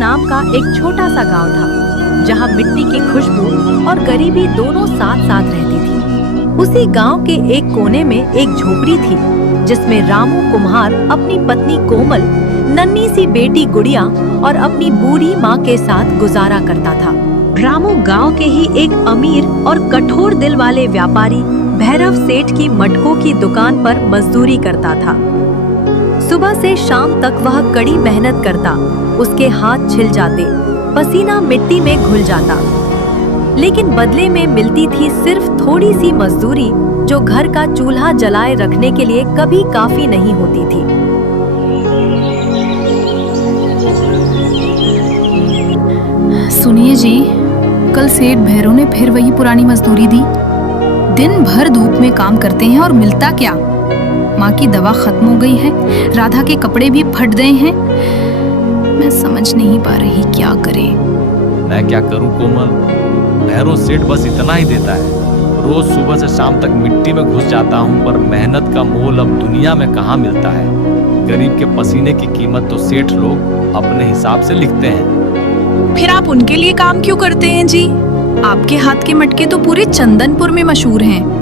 नाम का एक छोटा सा गांव था, जहां मिट्टी की खुशबू और गरीबी दोनों साथ साथ रहती थी। उसी गांव के एक कोने में एक झोपड़ी थी, जिसमें रामू कुम्हार अपनी पत्नी कोमल, नन्ही सी बेटी गुड़िया और अपनी बूढ़ी माँ के साथ गुजारा करता था। रामू गांव के ही एक अमीर और कठोर दिल वाले व्यापारी भैरव सेठ की मटकों की दुकान पर मजदूरी करता था। सुबह से शाम तक वह कड़ी मेहनत करता, उसके हाथ छिल जाते, पसीना मिट्टी में घुल जाता, लेकिन बदले में मिलती थी सिर्फ थोड़ी सी मजदूरी, जो घर का चूल्हा जलाए रखने के लिए कभी काफी नहीं होती थी। सुनिए जी, कल सेठ भैरव ने फिर वही पुरानी मजदूरी दी। दिन भर धूप में काम करते हैं और मिलता क्या? माँ की दवा खत्म हो गई है, राधा के कपड़े भी फट गए हैं। मैं समझ नहीं पा रही क्या करें। मैं क्या करूं कोमल, भैरव सेठ बस इतना ही देता है। रोज सुबह से शाम तक मिट्टी में घुस जाता हूं, पर मेहनत का मोल अब दुनिया में कहाँ मिलता है। गरीब के पसीने की कीमत तो सेठ लोग अपने हिसाब से लिखते हैं। फिर आप उनके लिए काम क्यों करते हैं जी? आपके हाथ के मटके तो पूरे चंदनपुर में मशहूर हैं।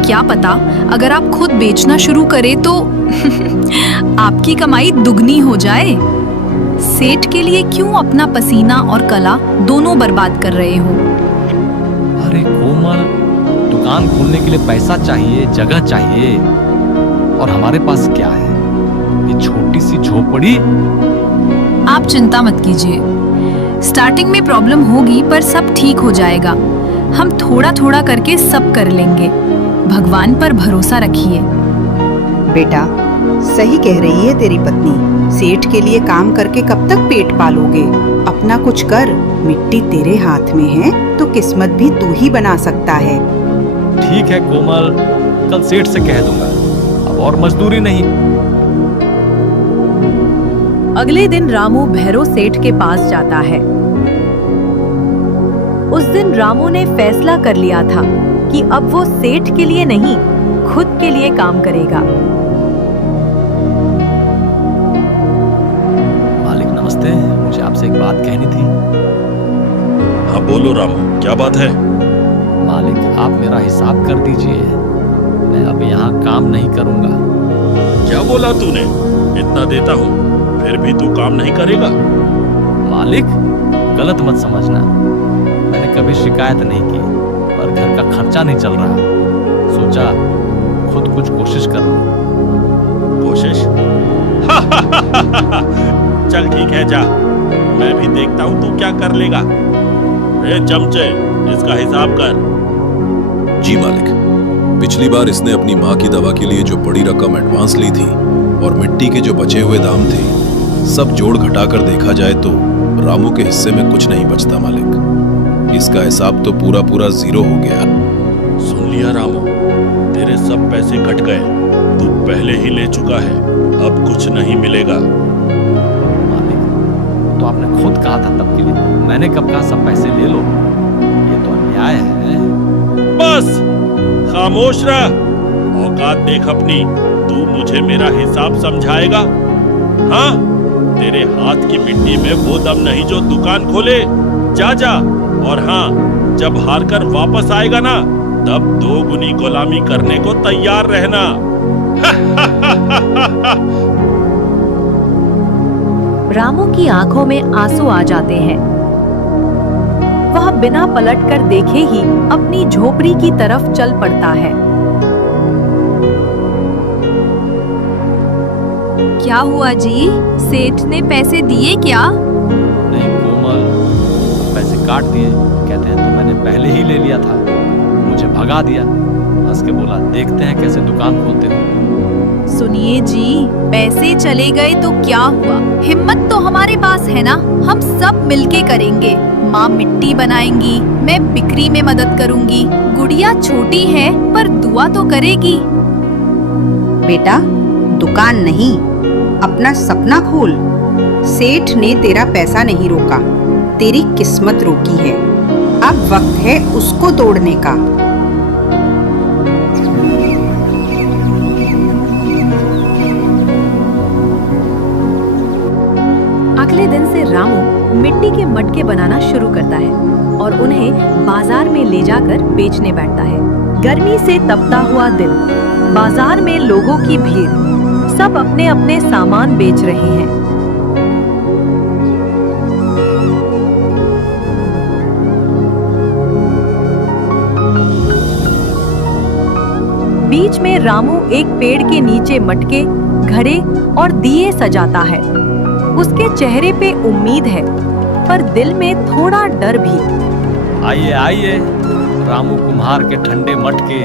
क्या पता अगर आप खुद बेचना शुरू करें तो आपकी कमाई दुगनी हो जाए। सेठ के लिए क्यों अपना पसीना और कला दोनों बर्बाद कर रहे हो? अरे कोमल, दुकान खोलने के लिए पैसा चाहिए, जगह चाहिए, और हमारे पास क्या है? ये छोटी सी झोपड़ी। आप चिंता मत कीजिए, स्टार्टिंग में प्रॉब्लम होगी पर सब ठीक हो जाएगा। हम थोड़ा थोड़ा करके सब कर लेंगे। भगवान पर भरोसा रखिए। बेटा, सही कह रही है तेरी पत्नी। सेठ के लिए काम करके कब तक पेट पालोगे? अपना कुछ कर। मिट्टी तेरे हाथ में है तो किस्मत भी तू ही बना सकता है। ठीक है कोमल, कल सेठ से कह दूंगा, अब और मजदूरी नहीं। अगले दिन रामू भैरव सेठ के पास जाता है। उस दिन रामू ने फैसला कर लिया था कि अब वो सेठ के लिए नहीं, खुद के लिए काम करेगा। मालिक नमस्ते, मुझे आपसे एक बात कहनी थी। हाँ बोलो रामू, क्या बात है? मालिक, आप मेरा हिसाब कर दीजिए, मैं अब यहाँ काम नहीं करूँगा। क्या बोला तूने? इतना देता हूँ फिर भी तू काम नहीं करेगा? मालिक, गलत मत समझना, मैंने कभी शिकायत नहीं की, पर घर का खर्चा नहीं चल रहा, सोचा खुद कुछ कोशिश कर लूं। कोशिश? चल ठीक है, जा, मैं भी देखता हूँ तू क्या कर लेगा। ए चमचे, इसका हिसाब कर। जी मालिक, पिछली बार इसने अपनी माँ की दवा के लिए जो बड़ी रकम एडवांस ली थी और मिट्टी के जो बचे हुए दाम थे, सब जोड़ घटाकर देखा जाए तो रामू के हिस्से में कुछ नहीं बचता मालिक। इसका हिसाब तो पूरा पूरा जीरो हो गया। सुन लिया रामू, तेरे सब पैसे कट गए, तू पहले ही ले चुका है, अब कुछ नहीं मिलेगा। मालिक, तो आपने खुद कहा था तब के लिए, मैंने कब कहा सब पैसे ले लो? ये तो अन्याय है। बस खामोश रह, औकात देख अपनी। तू मुझे मेरा हिसाब समझाएगा? हाँ, तेरे हाथ की मिट्टी में वो दम नहीं जो दुकान खोले। जा जा, और हाँ, जब हार कर वापस आएगा ना, तब 2 गुनी गुलामी करने को तैयार रहना। रामू की आंखों में आंसू आ जाते हैं। वह बिना पलटकर देखे ही अपनी झोपड़ी की तरफ चल पड़ता है। क्या हुआ जी? सेठ ने पैसे दिए क्या? नहीं कोमल, पैसे काट दिए, कहते हैं तो मैंने पहले ही ले लिया था, मुझे भगा दिया, हंस के बोला देखते हैं कैसे दुकान खोलते हो। सुनिए जी, पैसे चले गए तो क्या हुआ? हिम्मत तो हमारे पास है ना, हम सब मिलके करेंगे। माँ मिट्टी बनाएंगी, मैं बिक्री में मदद करूंगी, गुड़िया छोटी है पर दुआ तो करेगी। बेटा, दुकान नहीं, अपना सपना खोल। सेठ ने तेरा पैसा नहीं रोका, तेरी किस्मत रोकी है। अब वक्त है उसको तोड़ने का। अगले दिन से रामू मिट्टी के मटके बनाना शुरू करता है और उन्हें बाजार में ले जाकर बेचने बैठता है। गर्मी से तपता हुआ दिन, बाजार में लोगों की भीड़, सब अपने अपने सामान बेच रहे हैं। बीच में रामू एक पेड़ के नीचे मटके, घड़े और दिए सजाता है। उसके चेहरे पे उम्मीद है, पर दिल में थोड़ा डर भी। आइए आइए, रामू कुम्हार के ठंडे मटके,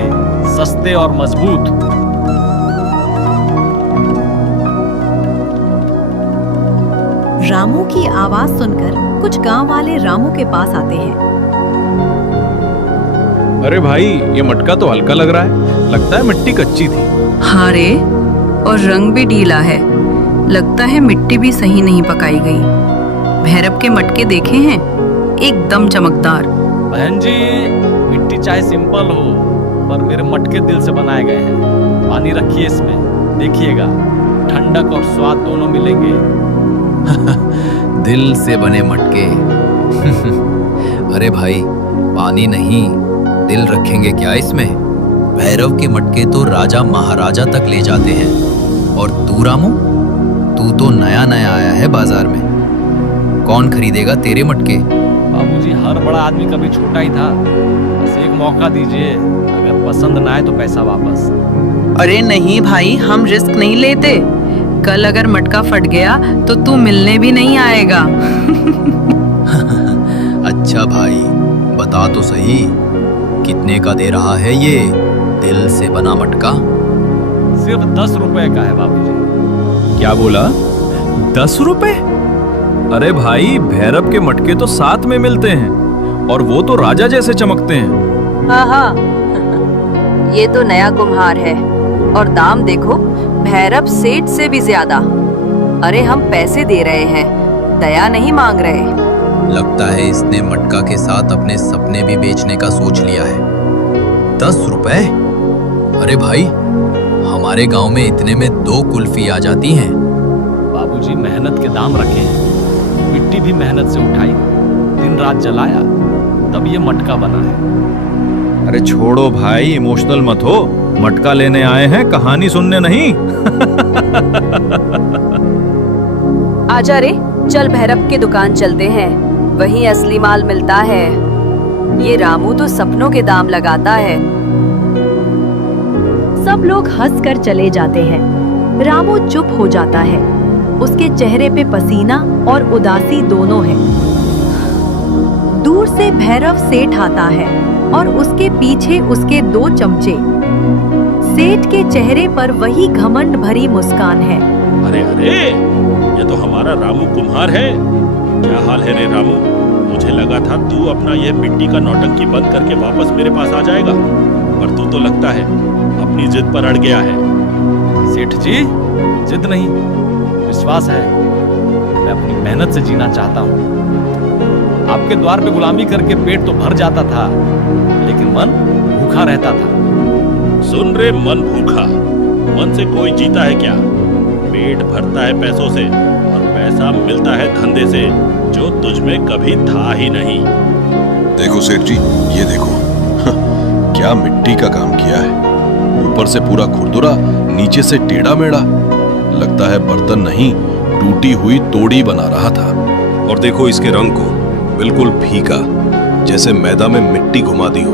सस्ते और मजबूत। रामू की आवाज सुनकर कुछ गांव वाले रामू के पास आते हैं। अरे भाई, ये मटका तो हल्का लग रहा है, लगता है मिट्टी कच्ची थी। हाँ रे, और रंग भी ढीला है, लगता है मिट्टी भी सही नहीं पकाई गई। भैरव के मटके देखे हैं, एकदम चमकदार। बहन जी, मिट्टी चाहे सिंपल हो, पर मेरे मटके दिल से बनाए गए हैं। पानी रखिए इसमें, देखिएगा ठंडक और स्वाद दोनों मिलेंगे। दिल से बने मटके। अरे भाई, पानी नहीं, दिल रखेंगे क्या इसमें? भैरव के मटके तो राजा महाराजा तक ले जाते हैं। और तू रामू, तू तो नया नया आया है बाजार में, कौन खरीदेगा तेरे मटके? बाबूजी, हर बड़ा आदमी कभी छोटा ही था। बस एक मौका दीजिए, अगर पसंद ना आए तो पैसा वापस। अरे नहीं भाई, हम रिस्क नहीं लेते। कल अगर मटका फट गया तो तू मिलने भी नहीं आएगा। अच्छा भाई, बता तो सही, कितने का दे रहा है ये दिल से बना मटका? सिर्फ 10 रुपए का है बाबूजी। क्या बोला? 10 रुपए? अरे भाई, भैरव के मटके तो 7 में मिलते हैं, और वो तो राजा जैसे चमकते हैं। हाँ, ये तो नया कुम्हार है, और दाम देखो, भैरव सेठ से भी ज्यादा। अरे हम पैसे दे रहे हैं, दया नहीं मांग रहे। लगता है इसने मटका के साथ अपने सपने भी बेचने का सोच लिया है। 10 रुपए? अरे भाई, हमारे गांव में इतने में 2 कुल्फी आ जाती हैं। बाबूजी, मेहनत के दाम रखे हैं। मिट्टी भी मेहनत से उठाई, दिन रात जलाया, तब ये मटका बना है। अरे छोड़ो भाई, इमोशनल मत हो। मटका लेने आए हैं, कहानी सुनने नहीं। आजा रे, चल भैरव की दुकान चलते हैं, वहीं असली माल मिलता है। ये रामू तो सपनों के दाम लगाता है। सब लोग हंसकर चले जाते हैं। रामू चुप हो जाता है। उसके चेहरे पे पसीना और उदासी दोनों है। दूर से भैरव सेठ आता है और उसके पीछे उसके 2 चमचे। सेठ के चेहरे पर वही घमंड भरी मुस्कान है। अरे अरे, ये तो हमारा रामू कुम्हार है। क्या हाल है रे रामू? मुझे लगा था तू अपना ये मिट्टी का नौटंकी बंद करके वापस मेरे पास आ जाएगा, पर तू तो लगता है अपनी जिद पर अड़ गया है। सेठ जी, जिद नहीं, विश्वास है। मैं अपनी मेहनत से जीना चाहता हूँ। आपके द्वार पे गुलामी करके पेट तो भर जाता था, लेकिन मन भूखा रहता था। सुन रे, मन भूखा, मन से कोई जीता है क्या? पेट भरता है पैसों से, और पैसा मिलता है धंधे से, जो तुझ में कभी था ही नहीं। देखो सेठ जी, ये देखो। क्या मिट्टी का काम किया है। ऊपर से पूरा खुरदुरा, नीचे से टेढ़ा मेढ़ा। लगता है बर्तन नहीं, टूटी हुई तोड़ी बना रहा था। और देखो इसके रंग को, बिल्कुल फीका, जैसे मैदा में मिट्टी घुमा दी हो।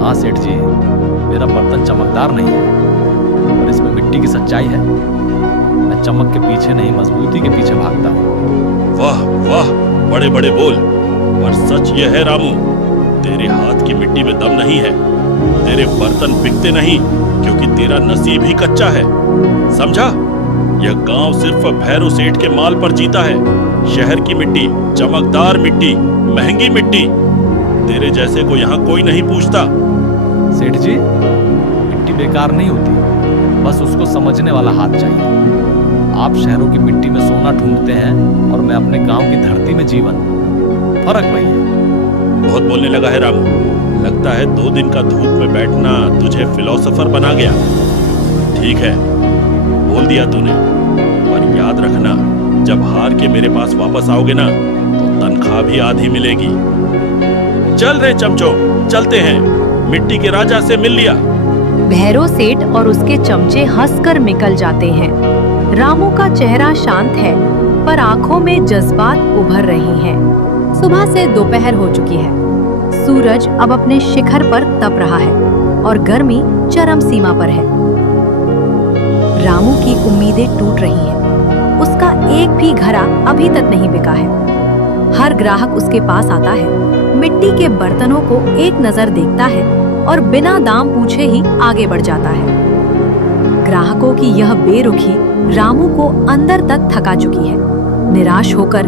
हाँ सेठ जी, मेरा बर्तन चमकदार नहीं है, पर इसमें मिट्टी की सच्चाई है। मैं चमक के पीछे नहीं, मजबूती के पीछे भागता हूँ। वाह वाह, बड़े बड़े बोल। पर सच ये है रामू, तेरे हाथ की मिट्टी में दम नहीं है। तेरे बर्तन बिकते नहीं, क्योंकि तेरा नसीब ही कच्चा है। समझा? यह गांव सिर्फ भैरव सेठ के माल पर जीता है। शहर की मिट्टी, चमकदार मिट्टी, महंगी मिट्टी, तेरे जैसे को यहाँ कोई नहीं पूछता। सेठ जी, मिट्टी बेकार नहीं होती, बस उसको समझने वाला हाथ चाहिए। आप शहरों की मिट्टी में सोना ढूंढते हैं, और मैं अपने गांव की धरती में जीवन। फर्क वही है। बहुत बोलने लगा है रामू। लगता है 2 दिन का धूप में बैठना तुझे फिलोसोफर बना गया। ठीक है, बोल दिया तूने, पर याद रखना, जब हार के मेरे पास वापस आओगे ना, तो तनख्वाह भी आधी मिलेगी। चल रे चमचो, चलते हैं, मिट्टी के राजा से मिल लिया। भैरव सेठ और उसके चमचे हंसकर निकल जाते हैं। रामू का चेहरा शांत है, पर आंखों में जज्बात उभर रही हैं। सुबह से दोपहर हो चुकी है। सूरज अब अपने शिखर पर तप रहा है और गर्मी चरम सीमा पर है। रामू की उम्मीदें टूट रही हैं। उसका एक भी घड़ा अभी तक नहीं बिका है। हर ग्राहक उसके पास आता है, मिट्टी के बर्तनों को एक नजर देखता है और बिना दाम पूछे ही आगे बढ़ जाता है। ग्राहकों की यह बेरुखी रामू को अंदर तक थका चुकी है। निराश होकर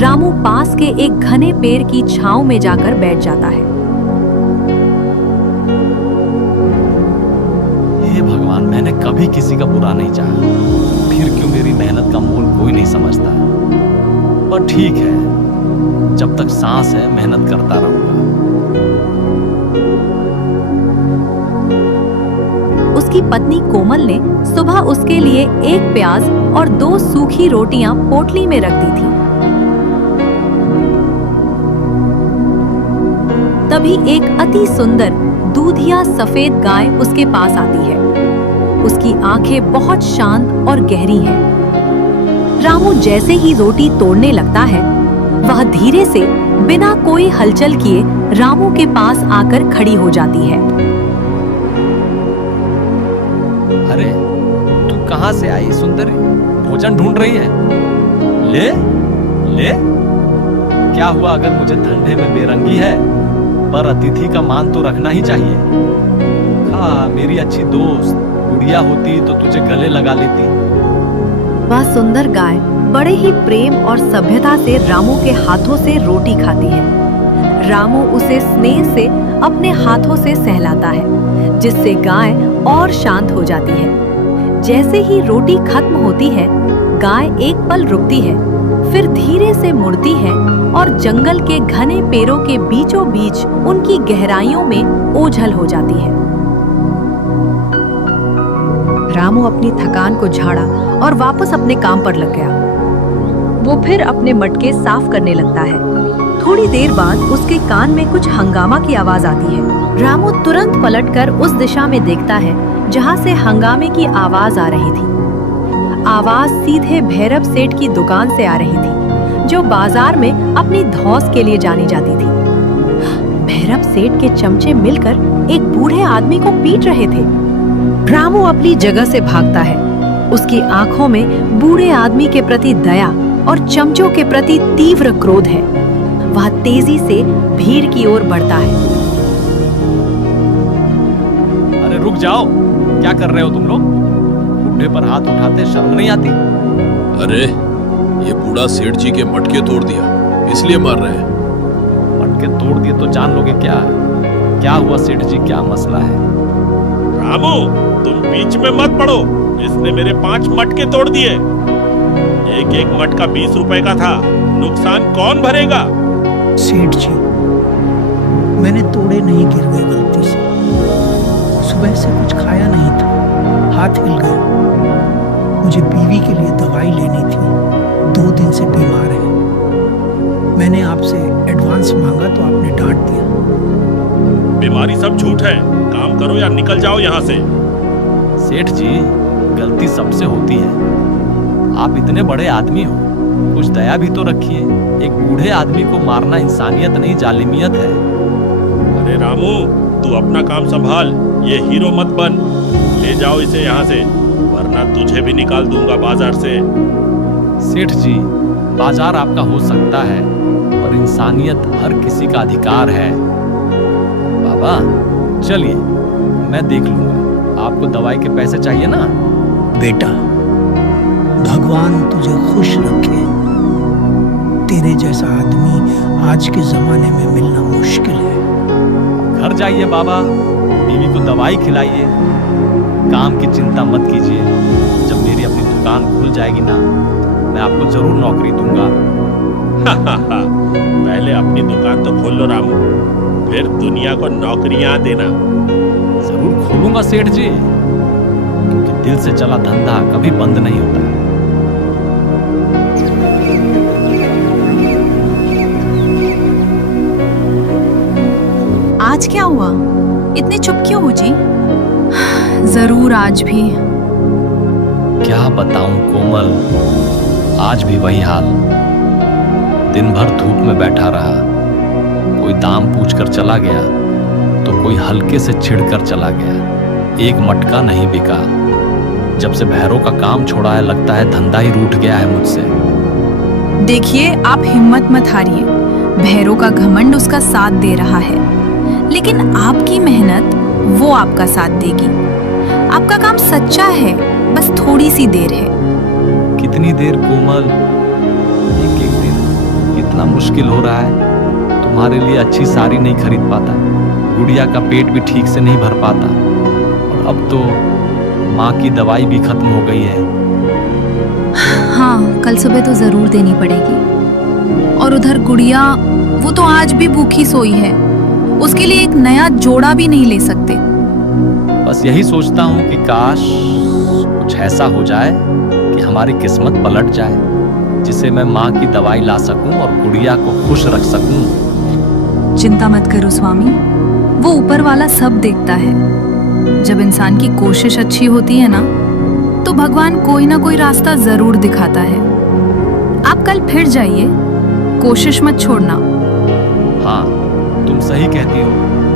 रामू पास के एक घने पेड़ की छांव में जाकर बैठ जाता है। हे भगवान, मैंने कभी किसी का बुरा नहीं चाहा, फिर क्यों मेरी मेहनत का मोल कोई नहीं समझता। पर ठीक है, जब तक सांस है मेहनत करता रहूंगा। उसकी पत्नी कोमल ने सुबह उसके लिए एक प्याज और 2 सूखी रोटियां पोटली में रख दी थी। तभी एक अति सुंदर दूधिया सफेद गाय उसके पास आती है। उसकी आंखें बहुत शांत और गहरी हैं। रामू जैसे ही रोटी तोड़ने लगता है, वह धीरे से बिना कोई हलचल किए रामू के पास आकर खड़ी हो जाती है। अरे, तू कहां से आई सुंदरी? भोजन ढूंढ रही है? ले ले। क्या हुआ अगर मुझे ठंडे में बेरंगी है, पर अतिथि का मान तो रखना ही चाहिए। हाँ, मेरी अच्छी दोस्त गुड़िया होती तो तुझे गले लगा लेती। वह सुंदर गाय बड़े ही प्रेम और सभ्यता से रामू के हाथों से रोटी खाती है। रामू उसे स्नेह से अपने हाथों से सहलाता है, जिससे गाय और शांत हो जाती है। जैसे ही रोटी खत्म होती है, गाय एक पल रुकती है, फिर धीरे से मुड़ती है और जंगल के घने पेड़ों के बीचों बीच उनकी गहराइयों में ओझल हो जाती है। रामू अपनी थकान को झाड़ा और वापस अपने काम पर लग गया। वो फिर अपने मटके साफ करने लगता है। थोड़ी देर बाद उसके कान में कुछ हंगामा की आवाज आती है। रामू तुरंत पलटकर उस दिशा में देखता है जहां से हंगामे की आवाज आ रही थी। आवाज सीधे भैरव सेठ की दुकान से आ रही थी, जो बाजार में अपनी धौंस के लिए जानी जाती थी। भैरव सेठ के चमचे मिलकर एक बूढ़े आदमी को पीट रहे थे। रामू अपनी जगह से भागता है। उसकी आंखों में बूढ़े आदमी के प्रति दया और चमचों के प्रति तीव्र क्रोध है। वह तेजी से भीड़ की ओर बढ़ता है। अरे रुक जाओ, क्या कर रहे हो तुम लोग? बुढ़े पर हाथ उठाते शर्म नहीं आती? अरे, ये बूढ़ा सेठ जी के मटके तोड़ दिया, इसलिए मार रहे हैं। मटके तोड़ दिए तो जान लोगे क्या? क्या हुआ सेठ जी, क्या मसला है? रामू, तुम बीच में मत पड़ो। इसने मेरे 5 मटके तोड़ दिए। एक एक मटका 20 रुपए का था। नुकसान कौन भरेगा? सेठ जी, मैंने तोड़े नहीं, गिर गए गलती से। सुबह से कुछ खाया नहीं था, हाथ हिल गया। मुझे बीवी के लिए दवाई लेनी थी, 2 दिन से बीमार है। मैंने आपसे एडवांस मांगा तो आपने डांट दिया। बीमारी सब झूठ है। काम करो या निकल जाओ यहाँ से। सेठ जी, गलती सबसे होती है। आप इतने बड़े आदमी हो, कुछ दया भी तो रखिए। एक बूढ़े आदमी को मारना इंसानियत नहीं, जालिमियत है। अरे रामू, तू अपना काम संभाल, ये हीरो मत बन। ले जाओ इसे यहाँ से, वरना तुझे भी निकाल दूंगा बाजार से। सेठ जी, बाजार आपका हो सकता है, पर इंसानियत हर किसी का अधिकार है। बाबा चलिए, मैं देख लूंगा। आपको दवाई के पैसे चाहिए ना? बेटा, भगवान तुझे खुश रखे। तेरे जैसा आदमी आज के जमाने में मिलना मुश्किल है। घर जाइए बाबा, बीवी को दवाई खिलाइए। काम की चिंता मत कीजिए। जब मेरी अपनी दुकान खुल जाएगी ना, मैं आपको जरूर नौकरी दूंगा। पहले अपनी दुकान तो खोल लो रामू, फिर दुनिया को नौकरियां देना। जरूर खोलूंगा सेठ जी, क्योंकि दिल से चला धंधा कभी बंद नहीं होता। आज क्या हुआ? इतने चुप क्यों हो जी? जरूर आज भी। क्या बताऊं कोमल, आज भी वही हाल। दिन भर धूप में बैठा रहा, कोई दाम पूछकर चला गया तो कोई हल्के से छिड़कर चला गया। एक मटका नहीं बिका। जब से भैरव का काम छोड़ा है लगता है धंधा ही रूठ गया है मुझसे। देखिए, आप हिम्मत मत हारिए। भैरव का घमंड उसका साथ दे रहा है, लेकिन आपकी मेहनत वो आपका साथ देगी। आपका काम सच्चा है, बस थोड़ी सी देर है। कितनी देर कोमल? एक एक दिन इतना मुश्किल हो रहा है। तुम्हारे लिए अच्छी साड़ी नहीं खरीद पाता, गुड़िया का पेट भी ठीक से नहीं भर पाता, और अब तो माँ की दवाई भी खत्म हो गई है। हाँ, कल सुबह तो जरूर देनी पड़ेगी। और उधर गुड़िया, वो तो आज भी भूखी सोई है। उसके लिए एक नया जोड़ा भी नहीं ले सकते। बस यही सोचता हूँ कि काश कुछ ऐसा हो जाए कि हमारी किस्मत पलट जाए, जिससे मैं माँ की दवाई ला सकूं और गुड़िया को खुश रख सकूं। चिंता मत करो स्वामी, वो ऊपर वाला सब देखता है। जब इंसान की कोशिश अच्छी होती है ना, तो भगवान कोई ना कोई रास्ता जरूर दिखाता है। आप कल फिर जाइए, कोशिश मत छोड़ना। हाँ, तुम सही कहती हो,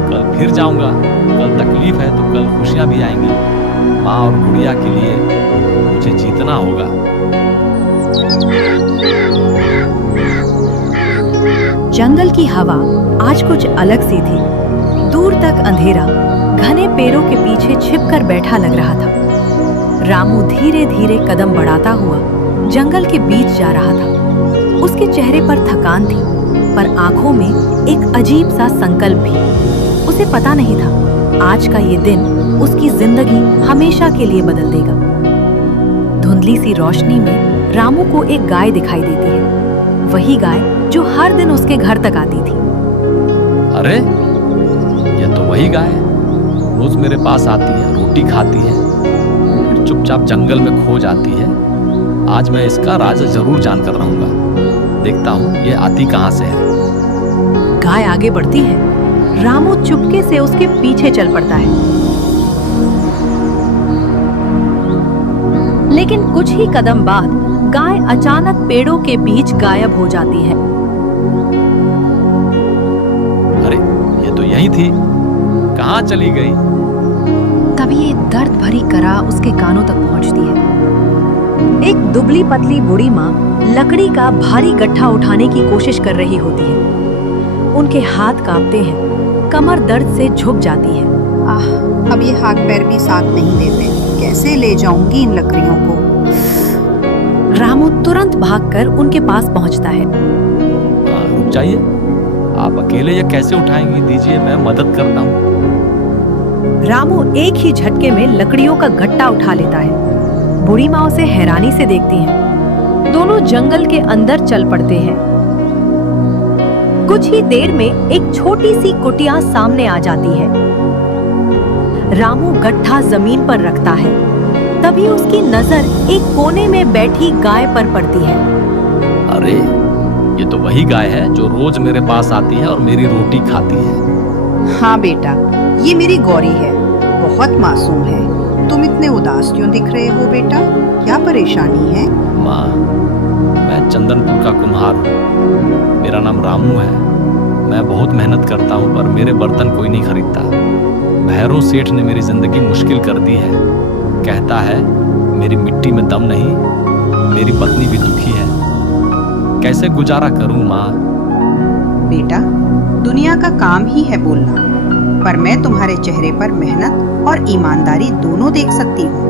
कल फिर जाऊंगा। कल तकलीफ है तो कल खुशियां भी आएंगी। माँ और गुड़िया के लिए मुझे जीतना होगा। जंगल की हवा आज कुछ अलग सी थी। दूर तक अंधेरा घने पेड़ों के पीछे छिपकर बैठा लग रहा था। रामू धीरे धीरे कदम बढ़ाता हुआ जंगल के बीच जा रहा था। उसके चेहरे पर थकान थी, पर आंखों में एक अजीब सा संकल्प भी। उसे पता नहीं था आज का ये दिन उसकी जिंदगी हमेशा के लिए बदल देगा। धुंधली सी रोशनी में रामू को एक गाय दिखाई देती है, वही गाय जो हर दिन उसके घर तक आती थी। अरे, ये तो वही गाय है। रोज मेरे पास आती है, रोटी खाती है, फिर चुपचाप जंगल में खो जाती है। आज मैं इसका राज जरूर जानकर रहूंगा। देखता हूँ ये आती कहाँ से है। गाय आगे बढ़ती है, रामू चुपके से उसके पीछे चल पड़ता है। लेकिन कुछ ही कदम बाद गाय अचानक पेड़ों के बीच गायब हो जाती है। अरे, ये तो यही थी, कहाँ चली गई? तभी एक दर्द भरी करा उसके कानों तक पहुंचती है। एक दुबली पतली बूढ़ी माँ लकड़ी का भारी गट्ठा उठाने की कोशिश कर रही होती है। उनके हाथ कांपते हैं, कमर दर्द से झुक जाती है। अब ये हाथ पैर भी साथ नहीं देते, कैसे ले जाऊंगी इन लकड़ियों को? रामू तुरंत भागकर उनके पास पहुंचता है। रुक जाइए, आप अकेले ये कैसे उठाएंगी? दीजिए, मैं मदद करता हूँ। रामू एक ही झटके में लकड़ियों का गट्टा उठा लेता है। बूढ़ी माँ उसे हैरानी से देखती है। दोनों जंगल के अंदर चल पड़ते हैं। कुछ ही देर में एक छोटी सी कुटिया सामने आ जाती है। रामू गट्ठा जमीन पर रखता है, तभी उसकी नजर एक कोने में बैठी गाय पर पड़ती है। अरे, ये तो वही गाय है जो रोज मेरे पास आती है और मेरी रोटी खाती है। हाँ बेटा, ये मेरी गौरी है, बहुत मासूम है। तुम इतने उदास क्यों दिख रहे हो बेटा? क्या परेशानी है? माँ, मैं चंदनपुर का कुम्हार हूँ। मेरा नाम रामू है। मैं बहुत मेहनत करता हूँ, पर मेरे बर्तन कोई नहीं खरीदता। भैरव सेठ ने मेरी जिंदगी मुश्किल कर दी है। कहता है मेरी मिट्टी में दम नहीं, मेरी पत्नी भी दुखी है। कैसे गुजारा करूँ माँ? बेटा, दुनिया का काम ही है बोलना, पर मैं तुम्हारे चेहरे पर मेहनत और ईमानदारी दोनों देख सकती हूँ।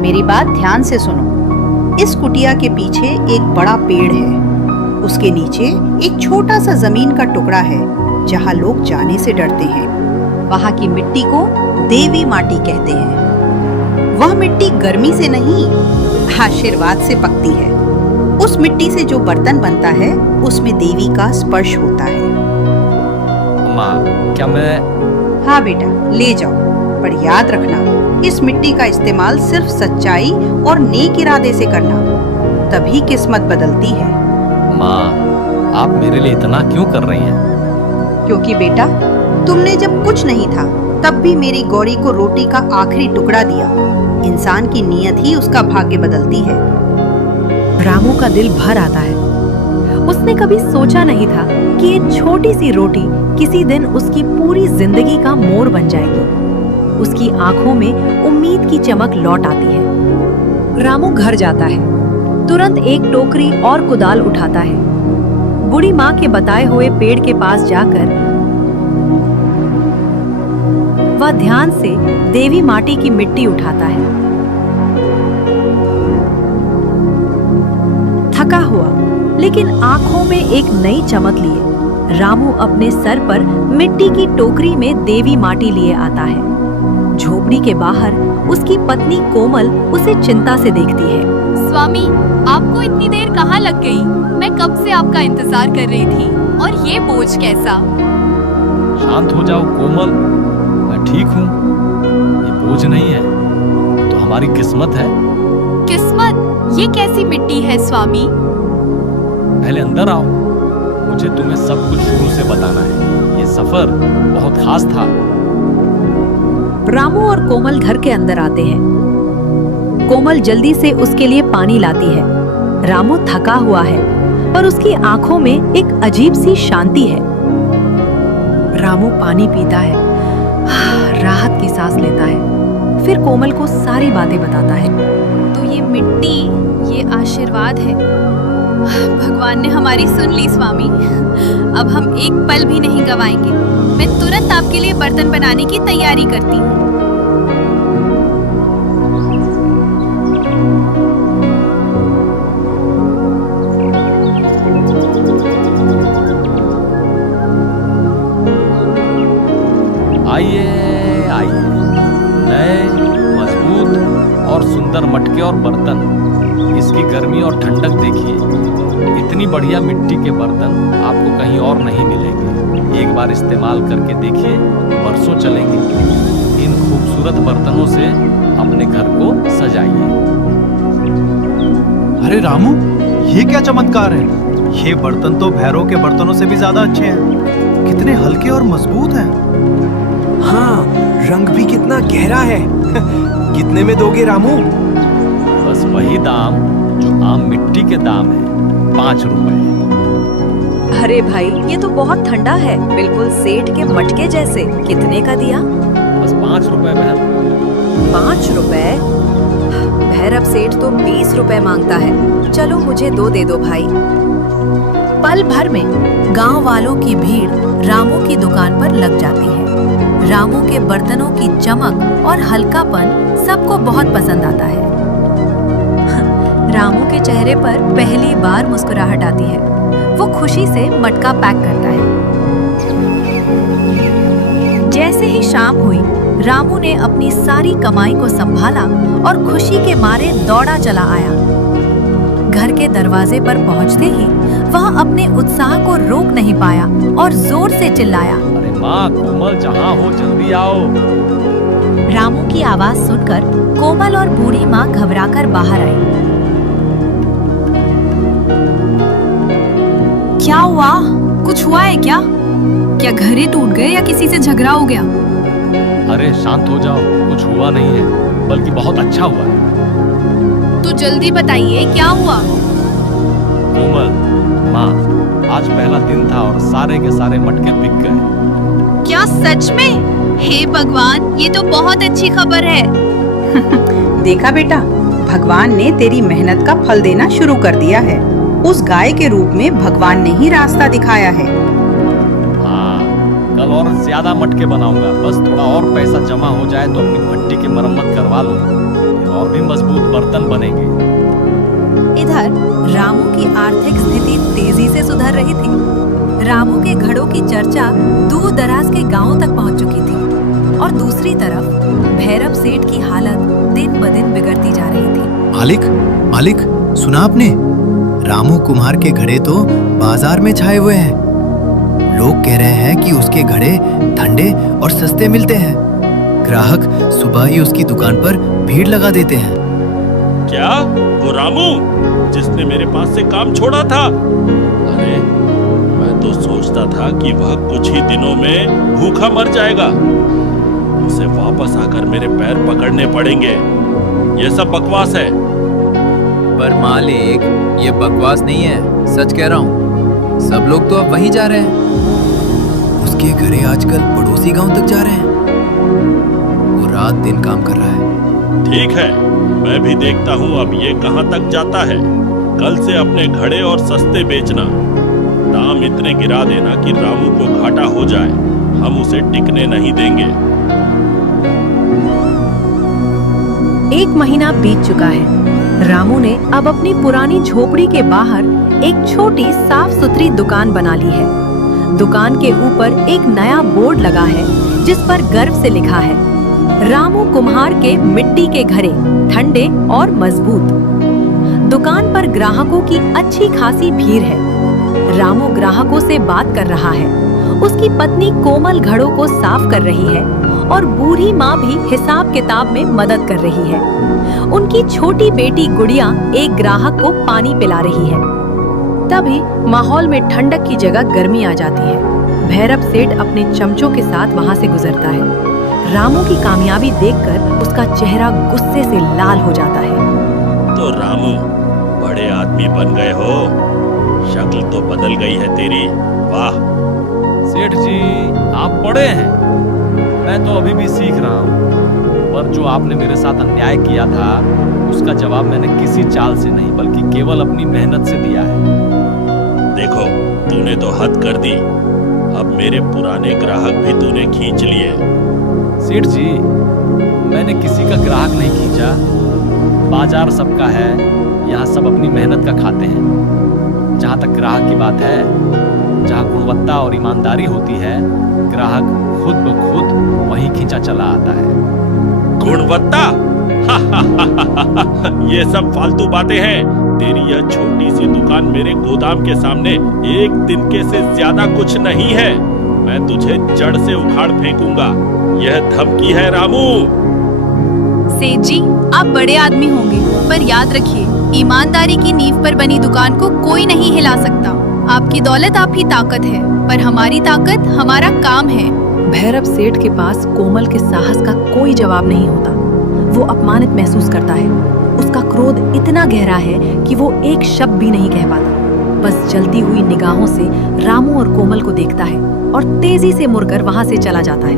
मेरी बात ध्यान से सुनो। इस कुटिया के पीछे एक बड़ा पेड़ है, उसके नीचे एक छोटा सा जमीन का टुकड़ा है जहाँ लोग जाने से डरते हैं। वहाँ की मिट्टी को देवी माटी कहते हैं। वह मिट्टी गर्मी से नहीं, आशीर्वाद से पकती है। उस मिट्टी से जो बर्तन बनता है उसमें देवी का स्पर्श होता है। माँ, क्या मैं? हाँ बेटा, ले जाओ, पर याद रखना इस मिट्टी का इस्तेमाल सिर्फ सच्चाई और नेक इरादे से करना, तभी किस्मत बदलती है। माँ, आप मेरे लिए इतना क्यों कर रही हैं? क्योंकि बेटा, तुमने जब कुछ नहीं था तब भी मेरी गौरी को रोटी का आखिरी टुकड़ा दिया। इंसान की नीयत ही उसका भाग्य बदलती है। रामू का दिल भर आता है। उसने कभी सोचा नहीं था कि ये छोटी सी रोटी किसी दिन उसकी पूरी जिंदगी का मोड़ बन जाएगी। उसकी आंखों में उम्मीद की चमक लौट आती है। रामू घर जाता है, तुरंत एक टोकरी और कुदाल उठाता है। बूढ़ी माँ के बताए हुए पेड़ के पास जाकर वह ध्यान से देवी माटी की मिट्टी उठाता है। थका हुआ लेकिन आंखों में एक नई चमक लिए रामू अपने सर पर मिट्टी की टोकरी में देवी माटी लिए आता है। झोपड़ी के बाहर उसकी पत्नी कोमल उसे चिंता से देखती है। स्वामी, आपको इतनी देर कहाँ लग गई? मैं कब से आपका इंतजार कर रही थी। और ये बोझ कैसा? शांत हो जाओ कोमल, मैं ठीक हूँ। ये बोझ नहीं है, तो हमारी किस्मत है। किस्मत? ये कैसी मिट्टी है स्वामी? पहले अंदर आओ, मुझे तुम्हें सब कुछ शुरू से बताना है। ये सफर बहुत खास था। रामू और कोमल घर के अंदर आते हैं। कोमल जल्दी से उसके लिए पानी लाती है। रामू थका हुआ है पर उसकी आंखों में एक अजीब सी शांति है। रामू पानी पीता है, राहत की सांस लेता है, फिर कोमल को सारी बातें बताता है। तो ये मिट्टी, ये आशीर्वाद है। भगवान ने हमारी सुन ली स्वामी। अब हम एक पल भी नहीं गवाएंगे। मैं तुरंत आपके लिए बर्तन बनाने की तैयारी करती हूँ। आइए आइए, नए मजबूत और सुंदर मटके और बर्तन। इसकी गर्मी और ठंडक देखिए। इतनी बढ़िया मिट्टी के बर्तन आपको कहीं और नहीं मिलेंगे। एक बार इस्तेमाल करके देखिए, बरसों चलेंगे। इन खूबसूरत बर्तनों से अपने घर को सजाइए। अरे रामू, ये क्या चमत्कार है? ये बर्तन तो भैरव के बर्तनों से भी ज्यादा अच्छे हैं। कितने हल्के और मजबूत हैं। हाँ, रंग भी कितना गहरा है। कितने में दोगे रामू? बस वही दाम जो आम मिट्टी के दाम है, 5 रुपए। अरे भाई, ये तो बहुत ठंडा है, बिल्कुल सेठ के मटके जैसे। कितने का दिया? बस 5 रुपए बहन। 5 रुपए? भैरव सेठ तो 20 रुपए मांगता है। चलो मुझे 2 दे दो भाई। पल भर में गांव वालों की भीड़ रामू की दुकान पर लग जाती है। रामू के बर्तनों की चमक और हल्कापन सबको बहुत पसंद आता है। रामू के चेहरे पर पहली बार मुस्कुराहट आती है। वो खुशी से मटका पैक करता है। जैसे ही शाम हुई, रामू ने अपनी सारी कमाई को संभाला और खुशी के मारे दौड़ा चला आया। घर के दरवाजे पर पहुंचते ही वह अपने उत्साह को रोक नहीं पाया और जोर से चिल्लाया, अरे माँ कोमल, जहाँ हो जल्दी आओ। रामू की आवाज सुनकर कोमल और बूढ़ी माँ घबराकर बाहर आई। क्या हुआ? कुछ हुआ है क्या? क्या घर ही टूट गए या किसी से झगड़ा हो गया? अरे शांत हो जाओ, कुछ हुआ नहीं है, बल्कि बहुत अच्छा हुआ है। तो जल्दी बताइए, क्या हुआ? कोमल, माँ, आज पहला दिन था और सारे के सारे मटके बिक गए। क्या सच में? हे भगवान, ये तो बहुत अच्छी खबर है। देखा बेटा, भगवान ने तेरी मेहनत का फल देना शुरू कर दिया है। उस गाय के रूप में भगवान ने ही रास्ता दिखाया है। हाँ, कल और ज्यादा मटके बनाऊंगा। बस थोड़ा और पैसा जमा हो जाए तो अपनी भट्टी की मरम्मत करवा लूं, फिर और भी मजबूत बर्तन बनेंगे। इधर रामू की आर्थिक स्थिति तेजी से सुधर रही थी। रामू के घड़ों की चर्चा दूर दराज के गांवों तक पहुंच चुकी थी और दूसरी तरफ भैरव सेठ की हालत दिन ब दिन बिगड़ती जा रही थी। मालिक, मालिक, सुना आपने? रामू कुम्हार के घड़े तो बाजार में छाए हुए हैं। लोग कह रहे हैं कि उसके घड़े ठंडे और सस्ते मिलते हैं। ग्राहक सुबह ही उसकी दुकान पर भीड़ लगा देते हैं। क्या वो रामू जिसने मेरे पास से काम छोड़ा था? अरे तो सोचता था कि वह कुछ ही दिनों में भूखा मर जाएगा। उसे वापस आकर मेरे पैर पकड़ने पड़ेंगे। ये सब बकवास है। पर मालिक, ये बकवास नहीं है, सच कह रहा हूँ। सब लोग तो अब वहीं जा रहे हैं। उसके घरे आजकल पड़ोसी गांव तक जा रहे हैं। वो रात दिन काम कर रहा है। ठीक है, मैं भी देखता हूँ अब ये कहाँ तक जाता है। कल से अपने घड़े और सस्ते बेचना, दाम इतने गिरा देना कि रामू को घाटा हो जाए। हम उसे टिकने नहीं देंगे। 1 महीना बीत चुका है। रामू ने अब अपनी पुरानी झोपड़ी के बाहर एक छोटी साफ सुथरी दुकान बना ली है। दुकान के ऊपर एक नया बोर्ड लगा है जिस पर गर्व से लिखा है, रामू कुम्हार के मिट्टी के घड़े, ठंडे और मजबूत। दुकान पर ग्राहकों की अच्छी खासी भीड़ है। रामू ग्राहकों से बात कर रहा है। उसकी पत्नी कोमल घड़ों को साफ कर रही है और बूढ़ी माँ भी हिसाब किताब में मदद कर रही है। उनकी छोटी बेटी गुड़िया एक ग्राहक को पानी पिला रही है। तभी माहौल में ठंडक की जगह गर्मी आ जाती है। भैरव सेठ अपने चमचों के साथ वहां से गुजरता है। रामू की कामयाबी देखकर उसका चेहरा गुस्से से लाल हो जाता है। तो रामू, बड़े आदमी बन गए हो। शक्ल तो बदल गई है तेरी। वाह। सेठ जी, आप बड़े हैं, मैं तो अभी भी सीख रहा हूँ। पर जो आपने मेरे साथ अन्याय किया था, उसका जवाब मैंने किसी चाल से नहीं बल्कि केवल अपनी मेहनत से दिया है। देखो, तूने तो हद कर दी। अब मेरे पुराने ग्राहक भी तूने खींच लिए। सेठ जी, मैंने किसी का ग्राहक नहीं खींचा। बाजार सबका है, यहाँ सब अपनी मेहनत का खाते हैं। जहाँ तक ग्राहक की बात है, जहाँ गुणवत्ता और ईमानदारी होती है, ग्राहक खुद ब खुद वहीं खींचा चला आता है। गुणवत्ता? ये सब फालतू बातें हैं। तेरी यह छोटी सी दुकान मेरे गोदाम के सामने एक तिनके से ज्यादा कुछ नहीं है। मैं तुझे जड़ से उखाड़ फेंकूंगा। यह धमकी है रामू। सेठ जी, आप बड़े आदमी होंगे, पर याद रखिए, ईमानदारी की नींव पर बनी दुकान को कोई नहीं हिला सकता। आपकी दौलत आपकी ताकत है, पर हमारी ताकत हमारा काम है। भैरव सेठ के पास कोमल के साहस का कोई जवाब नहीं होता। वो अपमानित महसूस करता है। उसका क्रोध इतना गहरा है कि वो एक शब्द भी नहीं कह पाता। बस जलती हुई निगाहों से रामू और कोमल को देखता है और तेजी से मुड़कर वहां से चला जाता है।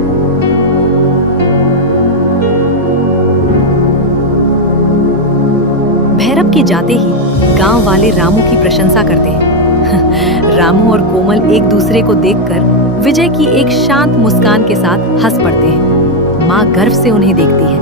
भैरव के जाते ही गांव वाले रामू की प्रशंसा करते हैं। रामू और कोमल एक दूसरे को देखकर विजय की एक शांत मुस्कान के साथ हंस पड़ते हैं। माँ गर्व से उन्हें देखती है।